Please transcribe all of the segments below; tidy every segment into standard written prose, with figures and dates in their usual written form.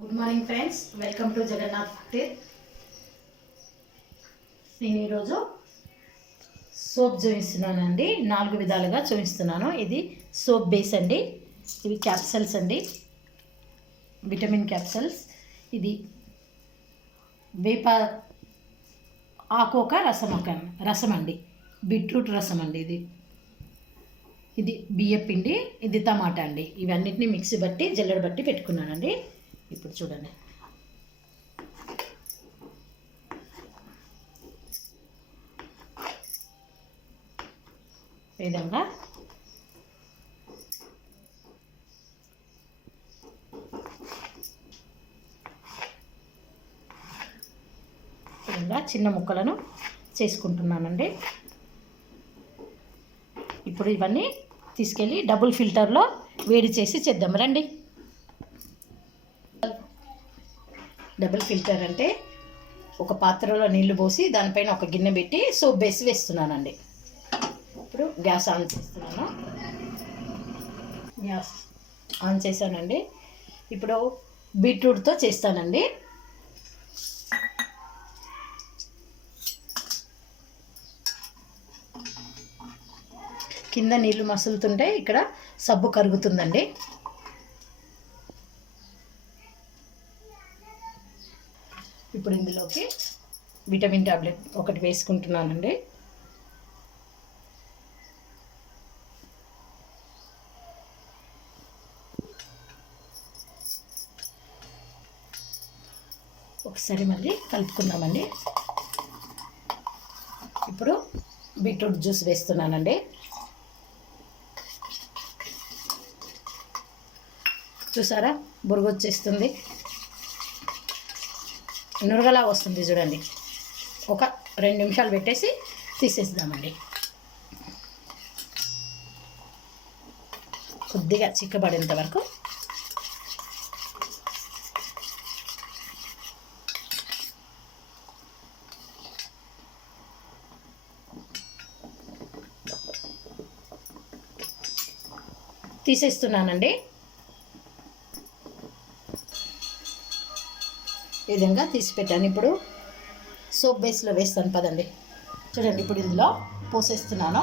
Good morning friends, welcome to Jagannath footwear. నేను ఈరోజు soap చూపిస్తున్నానండి. 4 విధాలుగా చూపిస్తున్నాను. ఇది సోప్ బేస్ అండి. ఇవి క్యాప్సల్స్ అండి, విటమిన్ క్యాప్సల్స్. ఇది వేప ఆకోక రసం అండి, బీట్రూట్ రసం అండి. ఇది బియ్య పిండి, ఇది టమాటా అండి. ఇవన్నిటిని మిక్సీ బట్టి జల్లెడ బట్టి పెట్టుకున్నానండి. ఇప్పుడు చూడండి, ఈ విధంగా చిన్న ముక్కలను చేసుకుంటున్నానండి. ఇప్పుడు ఇవన్నీ తీసుకెళ్ళి డబుల్ ఫిల్టర్లో వేడి చేసి చేద్దాం రండి. డబుల్ ఫిల్టర్ అంటే ఒక పాత్రలో నీళ్లు పోసి దానిపైన ఒక గిన్నె పెట్టి సోప్ బేస్ వేస్తున్నానండి. ఇప్పుడు గ్యాస్ ఆన్ చేస్తున్నాను. గ్యాస్ ఆన్ చేశానండి. ఇప్పుడు బీట్రూట్తో చేస్తానండి. కింద నీళ్లు మసులుతుంటే ఇక్కడ సబ్బు కరుగుతుందండి. ఇప్పుడు ఇందులోకి విటమిన్ టాబ్లెట్ ఒకటి వేసుకుంటున్నానండి. ఒకసారి మళ్ళీ కలుపుకుందామండి. ఇప్పుడు బీట్రూట్ జ్యూస్ వేస్తున్నానండి. చూసారా, బురుగు వచ్చేస్తుంది, నురగలా వస్తుంది చూడండి. ఒక 2 నిమిషాలు పెట్టేసి తీసేద్దామండి. కొద్దిగా చిక్కబడేంత వరకు తీసేస్తున్నానండి. ఈ విధంగా తీసి పెట్టాను. ఇప్పుడు సోప్ బేస్లో వేస్తాను పదండి. చూడండి, ఇప్పుడు ఇందులో పోసేస్తున్నాను.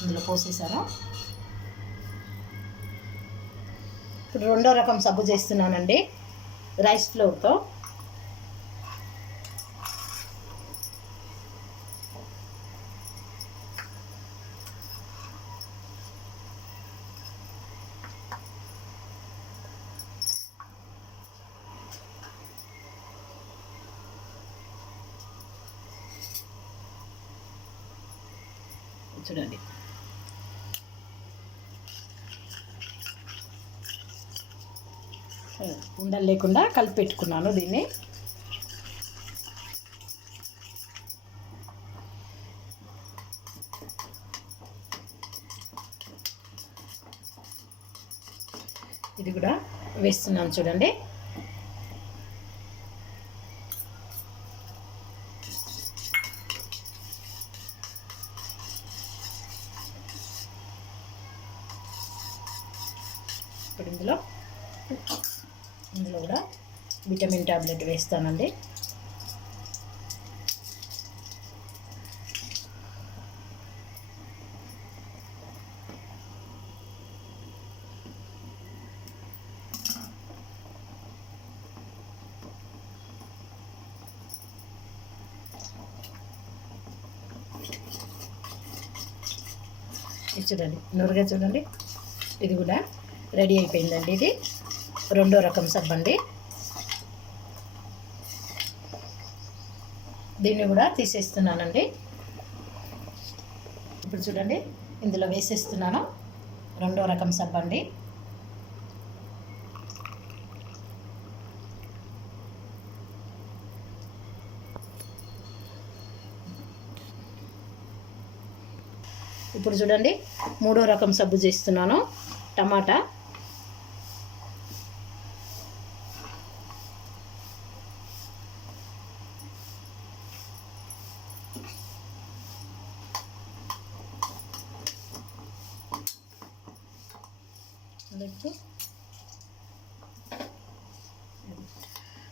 ఇందులో పోసేసాను. ఇప్పుడు 2వ రకం సబ్బు చేస్తున్నానండి, రైస్ ఫ్లోర్తో. చూడండి, ఉండలు లేకుండా కలిపి పెట్టుకున్నాను దీన్ని. ఇది కూడా వేస్తున్నాను చూడండి. ఇప్పుడు ఇందులో కూడా విటమిన్ టాబ్లెట్ వేస్తానండి. ఇది చూడండి, నురగా చూడండి. ఇది కూడా రెడీ అయిపోయిందండి. ఇది 2వ రకం సబ్బు అండి. దీన్ని కూడా తీసేస్తున్నానండి. ఇప్పుడు చూడండి, ఇందులో వేసేస్తున్నాను 2వ రకం సబ్బు అండి. ఇప్పుడు చూడండి, 3వ రకం సబ్బు చేస్తున్నాను, టమాటా.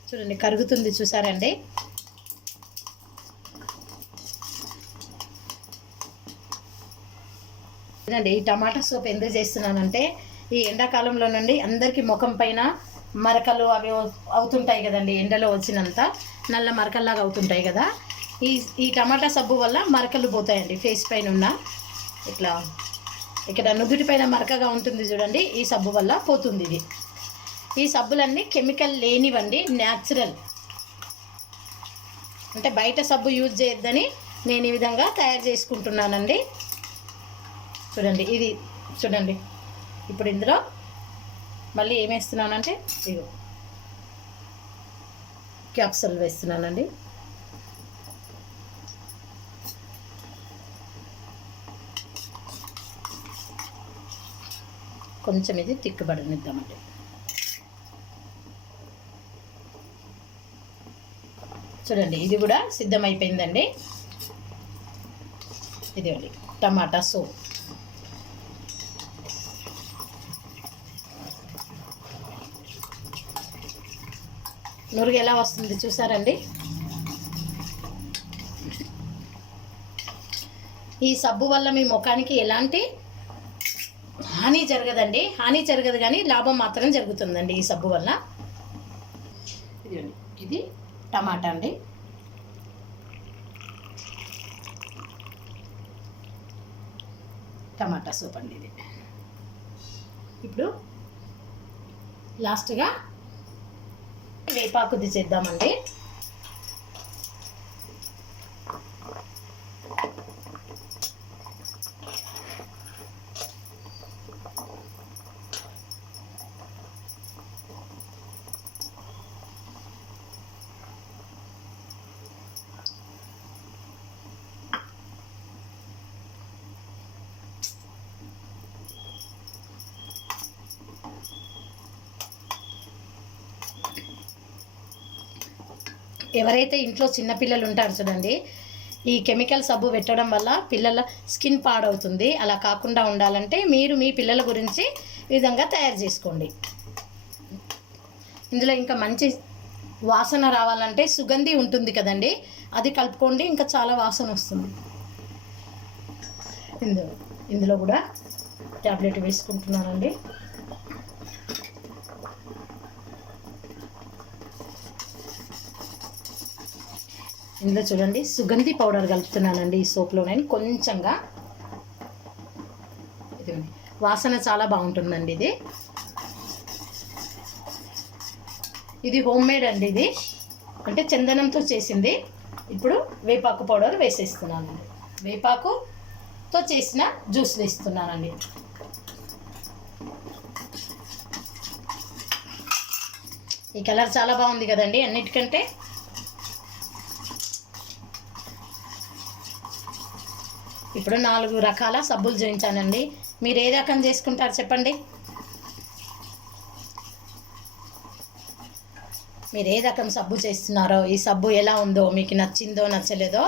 చూడండి కరుగుతుంది, చూసారండి. చూడండి ఈ టమాటా సూప్ ఎందుకు చేస్తున్నానంటే, ఈ ఎండాకాలంలో నుండి అందరికీ ముఖం పైన మరకలు అవి అవుతుంటాయి కదండి, ఎండలో వచ్చినంత నల్ల మరకల్లాగా అవుతుంటాయి కదా. ఈ టమాటా సబ్బు వల్ల మరకలు పోతాయండి. ఫేస్ పైన ఉన్న ఇట్లా ఇక్కడ నుదుటి పైన మరకగా ఉంటుంది చూడండి, ఈ సబ్బు వల్ల పోతుంది ఇది. ఈ సబ్బులన్నీ కెమికల్ లేనివండి, న్యాచురల్. అంటే బయట సబ్బు యూజ్ చేయొద్దని నేను ఈ విధంగా తయారు చేసుకుంటున్నానండి. చూడండి ఇది చూడండి. ఇప్పుడు ఇందులో మళ్ళీ ఏం వేస్తున్నానంటే ఇగో క్యాప్సూల్ వేస్తున్నానండి. కొంచెం ఇది తిక్కుబడనిద్దామండి. చూడండి ఇది కూడా సిద్ధమైపోయిందండి. ఇదిగోండి టమాటా సూప్. నురుగు ఎలా వస్తుంది చూసారండి. ఈ సబ్బు వల్ల మీ ముఖానికి ఎలాంటి హాని జరగదండి. హాని జరగదు కానీ లాభం మాత్రం జరుగుతుందండి ఈ సబ్బు వల్ల. ఇదిగోండి ఇది టమాటా అండి. టమాటా సూప్ అండి ఇది. ఇప్పుడు లాస్ట్గా వేపాకుది చేద్దామండి. ఎవరైతే ఇంట్లో చిన్నపిల్లలు ఉంటారు చూడండి, ఈ కెమికల్ సబ్బు పెట్టడం వల్ల పిల్లల స్కిన్ పాడవుతుంది. అలా కాకుండా ఉండాలంటే మీరు మీ పిల్లల గురించి ఈ విధంగా తయారు చేసుకోండి. ఇందులో ఇంకా మంచి వాసన రావాలంటే సుగంధి ఉంటుంది కదండి, అది కలుపుకోండి, ఇంకా చాలా వాసన వస్తుంది. ఇందులో కూడా ట్యాబ్లెట్ వేసుకుంటున్నానండి. ఇందులో చూడండి సుగంధి పౌడర్ కలుపుతున్నానండి ఈ సోప్లో. నేను కొంచెంగా ఇది వాసన చాలా బాగుంటుందండి. ఇది హోమ్ మేడ్ అండి. ఇది అంటే చందనంతో చేసింది. ఇప్పుడు వేపాకు పౌడర్ వేసేస్తున్నానండి. వేపాకుతో చేసిన జ్యూస్ వేస్తున్నానండి. ఈ కలర్ చాలా బాగుంది కదండి అన్నిటికంటే. ఇప్పుడు 4 రకాల సబ్బులు చూపించానండి. మీరు ఏ రకం చేసుకుంటారు చెప్పండి. మీరు ఏ రకం సబ్బు చేస్తున్నారో, ఈ సబ్బు ఎలా ఉందో, మీకు నచ్చిందో నచ్చలేదో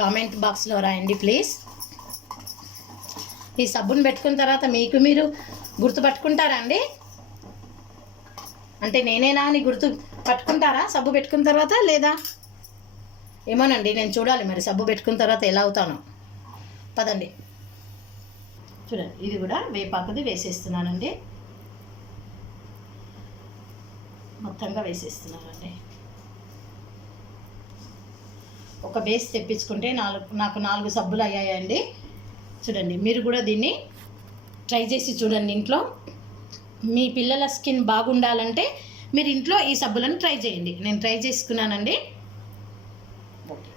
కామెంట్ బాక్స్లో రాయండి ప్లీజ్. ఈ సబ్బును పెట్టుకున్న తర్వాత మీకు మీరు గుర్తుపట్టుకుంటారా అండి? అంటే నేనేనా అని గుర్తు పట్టుకుంటారా సబ్బు పెట్టుకున్న తర్వాత, లేదా ఏమోనండి, నేను చూడాలి మరి సబ్బు పెట్టుకున్న తర్వాత ఎలా అవుతానో. పదండి చూడండి. ఇది కూడా వేపాకుది వేసేస్తున్నానండి. మొత్తంగా వేసేస్తున్నానండి. ఒక బేస్ తెప్పించుకుంటే నాకు 4 సబ్బులు అయ్యాయండి. చూడండి మీరు కూడా దీన్ని ట్రై చేసి చూడండి ఇంట్లో. మీ పిల్లల స్కిన్ బాగుండాలంటే మీరు ఇంట్లో ఈ సబ్బులను ట్రై చేయండి. నేను ట్రై చేసుకున్నానండి. ఓకే,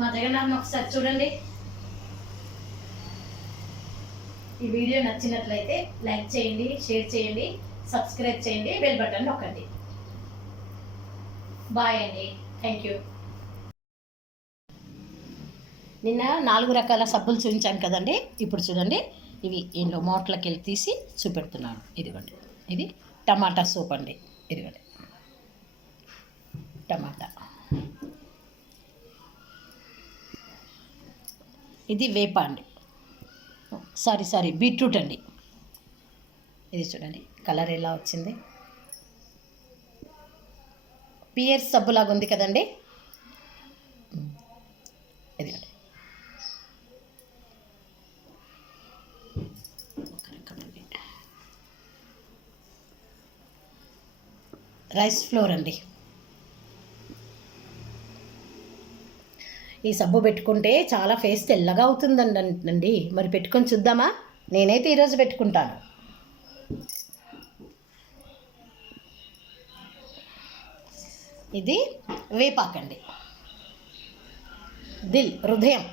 మా జగన్నాథ్ ఒకసారి చూడండి. ఈ వీడియో నచ్చినట్లయితే లైక్ చేయండి, షేర్ చేయండి, సబ్స్క్రైబ్ చేయండి, బెల్ బటన్ నొక్కండి. బాయ్ అండి, థ్యాంక్ యూ. నిన్న 4 రకాల సబ్బులు చూపించాను కదండి. ఇప్పుడు చూడండి ఇవి ఇంట్లో మోట్లకి వెళ్ళి తీసి చూపెడుతున్నాను. ఇదిగోండి ఇది టమాటా సూప్ అండి. ఇదిగోండి టమాటా. ఇది వేప అండి. సారీ బీట్రూట్ అండి. ఇది చూడండి కలర్ ఎలా వచ్చింది. పియర్స్ సబ్బులాగా ఉంది కదండి. ఇది రైస్ ఫ్లోర్ అండి. ఈ సబ్బు పెట్టుకుంటే చాలా ఫేస్ తెల్లగా అవుతుందండి. మరి పెట్టుకొని చూద్దామా? నేనైతే ఈరోజు పెట్టుకుంటాను. ఇది వేపాకండి, దిల్ హృదయం.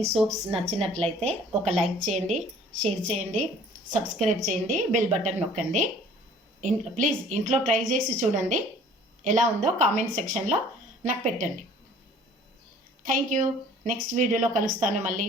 ఈ సోప్స్ నచ్చినట్లయితే ఒక లైక్ చేయండి, షేర్ చేయండి, సబ్స్క్రైబ్ చేయండి, బెల్ బటన్ నొక్కండి. ప్లీజ్ ఇంట్లో ట్రై చేసి చూడండి. ఎలా ఉందో కామెంట్ సెక్షన్లో నాకు పెట్టండి. Thank you. నెక్స్ట్ వీడియోలో కలుస్తాను మళ్ళీ.